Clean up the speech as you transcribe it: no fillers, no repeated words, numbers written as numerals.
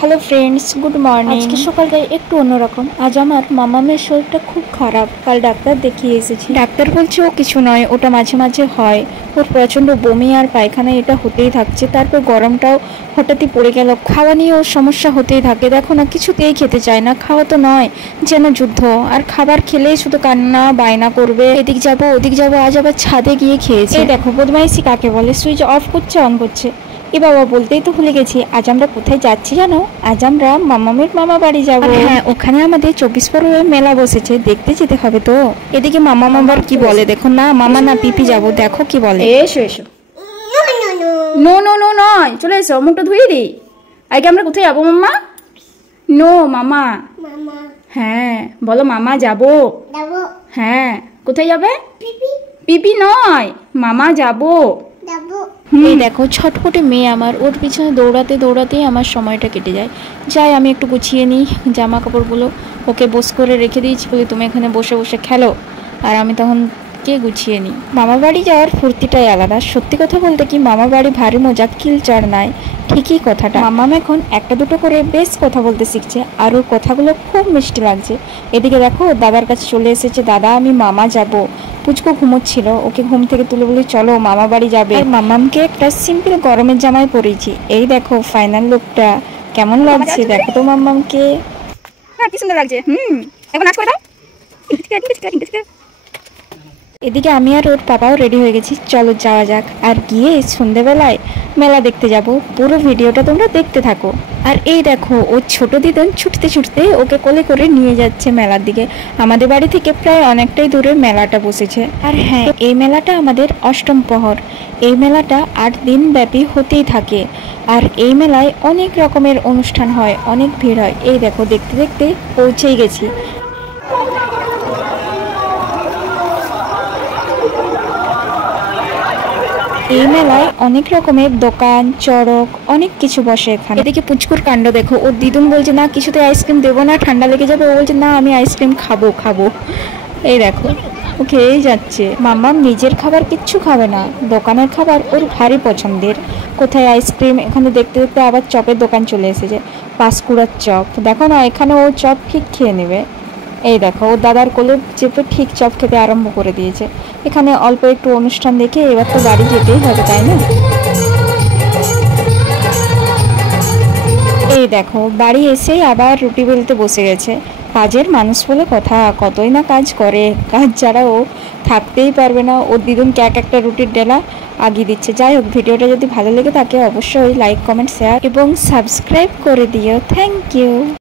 Hello friends, good morning. আজকে সকালটাই একটু অন্যরকম। আজ আমার মামামের শরীরটা খুব খারাপ। কাল ডাক্তার দেখিয়ে এসেছি। ডাক্তার বলছে ও কিছু নয়, ওটা মাঝে মাঝে হয়। ওর প্রচণ্ড বমি আর পায়খানা এটা হতেই থাকছে। তারপর গরমটাও হঠাৎই পড়ে গেল। খাওয়া নিয়ে ওর সমস্যা হতেই থাকে। দেখো না, কিছুতেই খেতে চায় না। খাওয়া তো নয়, যেন যুদ্ধ। আর খাবার খেলেই শুধু কান্না বায়না করবে, এদিক যাবো ওদিক যাবো। আজ আবার ছাদে গিয়ে খেয়েছে। এই দেখো বদমাইশি কাকে বলে, সুইচ অফ করছে অন করছে। এ বাবা, বলতেই তো ভুলে গেছি, আজ আমরা কোথায় যাচ্ছি জানো? আজ আমরা মামামের মামা বাড়ি যাবো। হ্যাঁ, ওখানে আমাদের 24 পরবের মেলা বসেছে, দেখতে যেতে হবে তো। এদিকে মামা মামার কি বলে দেখো না, মামা না পিপি যাবো, দেখো কি বলে। এসো এসো। নো নো নো নয়, চলে এসো, মুখটা ধুয়ে দিই। আগে আমরা কোথায় যাবো মাম্মা? নো মামা। হ্যাঁ বলো, মামা যাবো। হ্যাঁ, কোথায় যাবে? পিপি নয়, মামা যাবো। এই দেখো ছটফটে মেয়ে আমার, ওর পিছনে দৌড়াতে দৌড়াতেই আমার সময়টা কেটে যায়। যাই আমি একটু গুছিয়ে নিই জামা কাপড়গুলো। ওকে বস করে রেখে দিয়েছি বলে তুমি এখানে বসে বসে খেলো, আর আমি তখন কে গুছিয়ে নিই। মামা বাড়ি যাওয়ার ফুর্তিটাই আলাদা। সত্যি কথা বলতে কি, মামা বাড়ি ভারী মজা, কিলচার নাই। ঠিকই কথাটা। মামাম এখন একটা দুটো করে বেশ কথা বলতে শিখছে, আর ওর কথাগুলো খুব মিষ্টি লাগছে। এদিকে দেখো দাদার কাছে চলে এসেছে। দাদা, আমি মামা যাব। পুচকু ঘুমোচ্ছিল, ওকে ঘুম থেকে তুলে বলি চলো মামা বাড়ি যাবে। আর মামামকে একটা সিম্পল গরমের জামাই পরেছি। এই দেখো ফাইনাল লুকটা কেমন লাগছে, দেখো তো মামামকে। হ্যাঁ, কি সুন্দর লাগছে। এখন নাচ করে দাও। এদিকে আমি আর ওর পাপাও রেডি হয়ে গেছি, চলো যাওয়া যাক। আর গিয়ে সন্ধ্যেবেলায় মেলা দেখতে যাব। পুরো ভিডিওটা তোমরা দেখতে থাকো। আর এই দেখো ওর ছোট দিদন ছুটতে ছুটতে ওকে কোলে করে নিয়ে যাচ্ছে মেলার দিকে। আমাদের বাড়ি থেকে প্রায় অনেকটাই দূরে মেলাটা বসেছে। আর হ্যাঁ, এই মেলাটা আমাদের অষ্টম প্রহর। এই মেলাটা 8 দিন ব্যাপী হতেই থাকে। আর এই মেলায় অনেক রকমের অনুষ্ঠান হয়, অনেক ভিড় হয়। এই দেখো দেখতে দেখতে পৌঁছেই গেছি। এই মেলায় অনেক রকমের দোকান চড়ক অনেক কিছু বসে এখানে। এদিকে পুচকুর কাণ্ড দেখো, ওর দিদুন বলছে না কিছুতে আইসক্রিম দেবো না, ঠান্ডা লেগে যাবে। ও বলছে না, আমি আইসক্রিম খাবো খাবো। এই দেখো ও খেয়েই যাচ্ছে। মাম্মাম নিজের খাবার কিচ্ছু খাবে না, দোকানের খাবার ওর ভারী পছন্দের। কোথায় আইসক্রিম, এখানে দেখতে দেখতে আবার চপের দোকান চলে এসেছে। পাঁশকুড়ার চপ দেখো না, এখানে ও চপ ঠিক খেয়ে নেবে। এই দেখো ও দাদার কোলে চেপে ঠিক চপ খেতে আরম্ভ করে দিয়েছে। এখানে অল্প একটু অনুষ্ঠান দেখে এবার তো বাড়ি যেতেই হবে, তাই না? এই দেখো বাড়ি এসেই আবার রুটি বেলতে বসে গেছে। কাজের মানুষ বলে কথা, কতই না কাজ করে। কাজ ছাড়া ও থাকতেই পারবে না। ওর দিদুনকে এক একটা রুটির ডেলা আগিয়ে দিচ্ছে। যাই হোক, ভিডিওটা যদি ভালো লেগে থাকে অবশ্যই লাইক কমেন্ট শেয়ার এবং সাবস্ক্রাইব করে দিও। Thank you.